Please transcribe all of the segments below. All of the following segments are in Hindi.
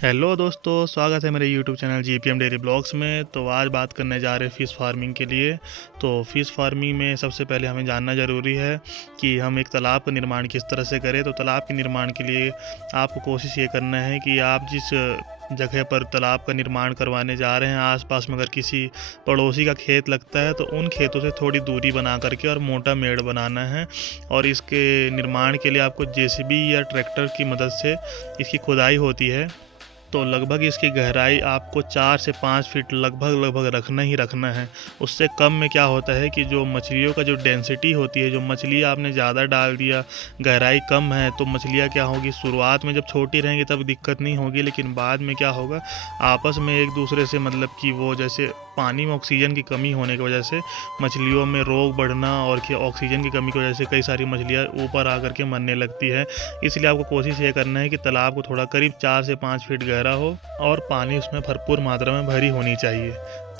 हेलो दोस्तों, स्वागत है मेरे YouTube channel GPM daily blogs में। तो आज बात करने जा रहे हैं फ़िश फार्मिंग के लिए। तो फ़िश फार्मिंग में सबसे पहले हमें जानना ज़रूरी है कि हम एक तालाब का निर्माण किस तरह से करें। तो तालाब के निर्माण के लिए आपको कोशिश ये करना है कि आप जिस जगह पर तालाब का निर्माण करवाने जा रहे हैं, आसपास में अगर किसी पड़ोसी का खेत लगता है तो उन खेतों से थोड़ी दूरी बना करके और मोटा मेड़ बनाना है। और इसके निर्माण के लिए आपको जेसीबी या ट्रैक्टर की मदद से इसकी खुदाई होती है। तो लगभग इसकी गहराई आपको 4 से 5 फीट लगभग रखना ही रखना है। उससे कम में क्या होता है कि जो मछलियों का जो डेंसिटी होती है, जो मछली आपने ज़्यादा डाल दिया, गहराई कम है, तो मछलियाँ क्या होगी, शुरुआत में जब छोटी रहेंगी तब दिक्कत नहीं होगी, लेकिन बाद में क्या होगा, आपस में एक दूसरे से मतलब कि वो जैसे पानी में ऑक्सीजन की कमी होने की वजह से मछलियों में रोग बढ़ना और ऑक्सीजन की कमी की वजह से कई सारी मछलियाँ ऊपर आकर के मरने लगती है। इसलिए आपको कोशिश ये करना है कि तालाब को थोड़ा करीब 4 से 5 फीट गहरा हो और पानी उसमें भरपूर मात्रा में भरी होनी चाहिए।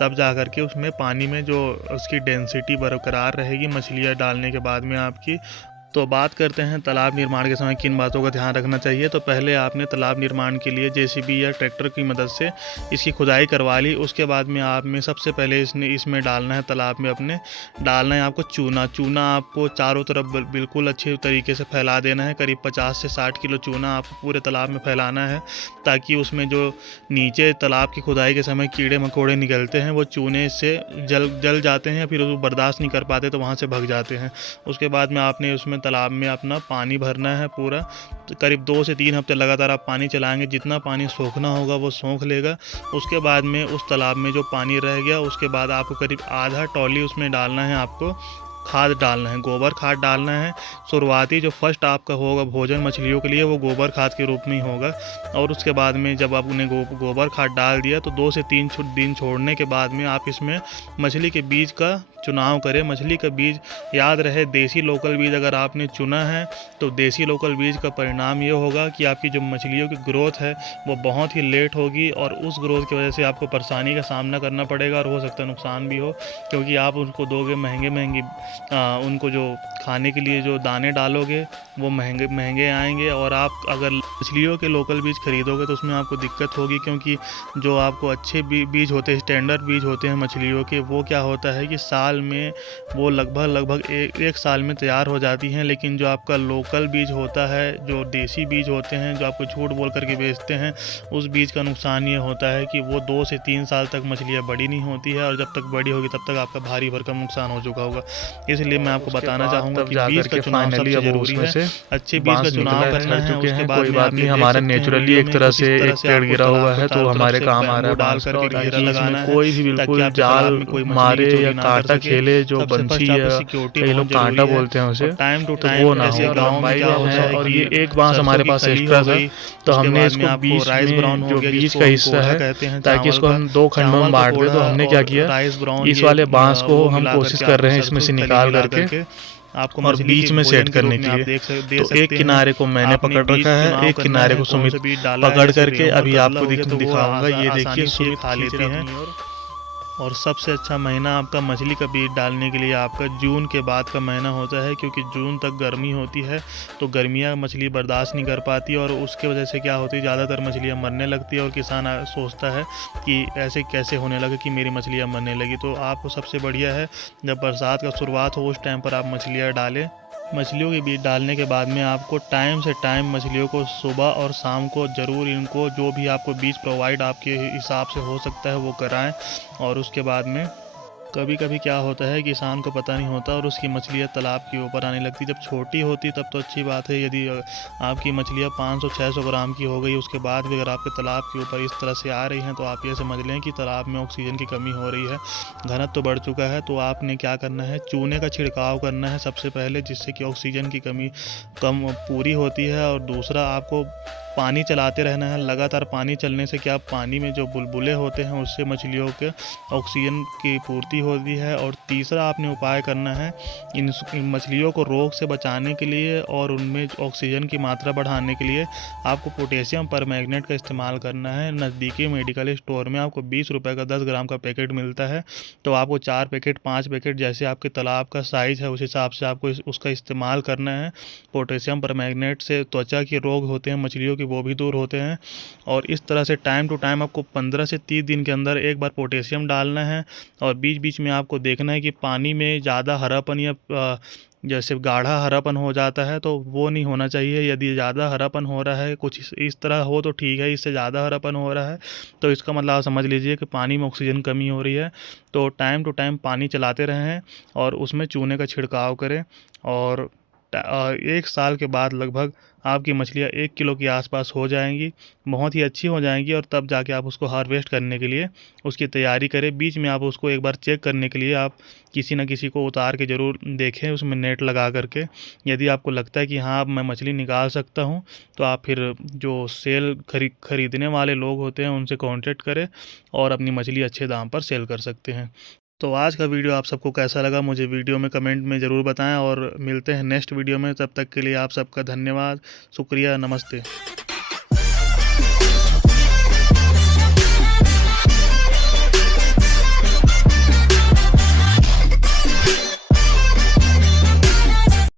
तब जा कर के उसमें पानी में जो उसकी डेंसिटी बरकरार रहेगी मछलियाँ डालने के बाद में आपकी। तो बात करते हैं तालाब निर्माण के समय किन बातों का ध्यान रखना चाहिए। तो पहले आपने तालाब निर्माण के लिए जेसीबी या ट्रैक्टर की मदद से इसकी खुदाई करवा ली। उसके बाद में आप में सबसे पहले इसमें डालना है, तालाब में अपने डालना है आपको चूना। चूना आपको चारों तरफ बिल्कुल अच्छे तरीके से फैला देना है। करीब 50 से 60 किलो चूना आपको पूरे तालाब में फैलाना है, ताकि उसमें जो नीचे तालाब की खुदाई के समय कीड़े मकोड़े निकलते हैं वो चूने से जल जाते हैं, फिर वो बर्दाश्त नहीं कर पाते तो वहाँ से भग जाते हैं। उसके बाद में आपने उसमें तालाब में अपना पानी भरना है पूरा। तो करीब 2 से 3 हफ्ते लगातार आप पानी चलाएंगे, जितना पानी सोखना होगा वो सोख लेगा। उसके बाद में उस तालाब में जो पानी रह गया, उसके बाद आपको करीब आधा ट्रॉली उसमें डालना है, आपको खाद डालना है, गोबर खाद डालना है। शुरुआती जो फर्स्ट आपका होगा भोजन मछलियों के लिए वो गोबर खाद के रूप में ही होगा। और उसके बाद में जब आप उन्हें गोबर खाद डाल दिया तो 2 से 3 दिन छोड़ने के बाद में आप इसमें मछली के बीज का चुनाव करें। मछली का बीज याद रहे, देसी लोकल बीज अगर आपने चुना है तो देसी लोकल बीज का परिणाम ये होगा कि आपकी जो मछलियों की ग्रोथ है वो बहुत ही लेट होगी और उस ग्रोथ की वजह से आपको परेशानी का सामना करना पड़ेगा और हो सकता है नुकसान भी हो, क्योंकि आप उनको दोगे महंगे उनको जो खाने के लिए जो दाने डालोगे वो महंगे आएंगे। और आप अगर मछलियों के लोकल बीज खरीदोगे तो उसमें आपको दिक्कत होगी, क्योंकि जो आपको अच्छे बीज होते हैं, स्टैंडर्ड बीज होते हैं मछलियों के, वो क्या होता है कि साल में वो लगभग एक साल में तैयार हो जाती हैं। लेकिन जो आपका लोकल बीज होता है, जो देसी बीज होते हैं, जो आपको झूठ बोल करके बेचते हैं, उस बीज का नुकसान ये होता है कि वो 2 से 3 साल तक मछलियाँ बड़ी नहीं होती है, और जब तक बड़ी होगी तब तक आपका भारी भरकम नुकसान हो चुका होगा। इसलिए मैं आपको बताना चाहूँगा कि बीज का चुनाव सबसे जरूरी है। अच्छे बीज का चुनाव करना है। उसके बाद कोई बात नहीं, हमारा नेचुरली एक तरह से एक पेड़ गिरा हुआ है तो हमारे काम आ रहा है बांस का, और ताकि इसमें कोई भी बिल्कुल जाल मारे या कांटा खेले, जो बंसी या कई लोग कांटा बोलते हैं उसे, तो वो ना हो। लंबाई में है और ये एक बांस हमारे पास एक्स्ट्रा था तो हमने इसको बीच में जो बीच का हिस्सा है, ताकि इसको हम 2 खंडों में बांट दें, तो हमने क्या किया, इस वाले बांस को हम कोशिश कर रहे हैं इसमें से निकाल करके आपको और बीच में सेट करने के लिए। तो एक किनारे को मैंने पकड़ रखा है, एक किनारे को सुमित पकड़ करके अभी आपको दिखाऊंगा। ये देखिए सुमित खींच रही हैं। और सबसे अच्छा महीना आपका मछली का बीज डालने के लिए आपका जून के बाद का महीना होता है, क्योंकि जून तक गर्मी होती है तो गर्मियाँ मछली बर्दाश्त नहीं कर पाती, और उसके वजह से क्या होती है, ज़्यादातर मछलियाँ मरने लगती है और किसान सोचता है कि ऐसे कैसे होने लगे कि मेरी मछलियाँ मरने लगी। तो आपको सबसे बढ़िया है जब बरसात का शुरुआत हो उस टाइम पर आप मछलियाँ डालें। मछलियों के बीज डालने के बाद में आपको टाइम से टाइम मछलियों को सुबह और शाम को ज़रूर इनको जो भी आपको बीज प्रोवाइड आपके हिसाब से हो सकता है वो कराएं। और उसके बाद में कभी कभी क्या होता है किसान को पता नहीं होता और उसकी मछलियाँ तालाब के ऊपर आने लगती। जब छोटी होती तब तो अच्छी बात है, यदि आपकी मछलियाँ 500-600 ग्राम की हो गई उसके बाद भी अगर आपके तालाब के ऊपर इस तरह से आ रही हैं तो आप ये समझ लें कि तालाब में ऑक्सीजन की कमी हो रही है, घनत्व तो बढ़ चुका है। तो आपने क्या करना है, चूने का छिड़काव करना है सबसे पहले, जिससे कि ऑक्सीजन की कमी कम पूरी होती है। और दूसरा आपको पानी चलाते रहना है। लगातार पानी चलने से क्या, पानी में जो बुलबुले होते हैं उससे मछलियों के ऑक्सीजन की पूर्ति होती है। और तीसरा आपने उपाय करना है इन मछलियों को रोग से बचाने के लिए और उनमें ऑक्सीजन की मात्रा बढ़ाने के लिए आपको पोटेशियम परमैंगनेट का इस्तेमाल करना है। नज़दीकी मेडिकल स्टोर में आपको 20 रुपये का 10 ग्राम का पैकेट मिलता है, तो आपको 4 पैकेट 5 पैकेट जैसे आपके तालाब का साइज़ है उस हिसाब से आपको उसका इस्तेमाल करना है। पोटेशियम परमैंगनेट से त्वचा के रोग होते हैं मछलियों के, वो भी दूर होते हैं। और इस तरह से टाइम टू टाइम आपको 15 से 30 दिन के अंदर एक बार पोटेशियम डालना है। और बीच बीच में आपको देखना है कि पानी में ज़्यादा हरापन या जैसे गाढ़ा हरापन हो जाता है तो वो नहीं होना चाहिए। यदि ज़्यादा हरापन हो रहा है, कुछ इस तरह हो तो ठीक है, इससे ज़्यादा हरापन हो रहा है तो इसका मतलब आप समझ लीजिए कि पानी में ऑक्सीजन कमी हो रही है। तो टाइम टू टाइम पानी चलाते रहें और उसमें चूने का छिड़काव करें। और 1 साल के बाद लगभग आपकी मछलियाँ 1 किलो के आसपास हो जाएंगी, बहुत ही अच्छी हो जाएंगी। और तब जाके आप उसको हार्वेस्ट करने के लिए उसकी तैयारी करें। बीच में आप उसको एक बार चेक करने के लिए आप किसी न किसी को उतार के ज़रूर देखें, उसमें नेट लगा करके। यदि आपको लगता है कि हाँ अब मैं मछली निकाल सकता हूँ, तो आप फिर जो खरीदने वाले लोग होते हैं उनसे कॉन्टेक्ट करें और अपनी मछली अच्छे दाम पर सेल कर सकते हैं। तो आज का वीडियो आप सबको कैसा लगा मुझे वीडियो में कमेंट में ज़रूर बताएं, और मिलते हैं नेक्स्ट वीडियो में। तब तक के लिए आप सबका धन्यवाद, शुक्रिया, नमस्ते।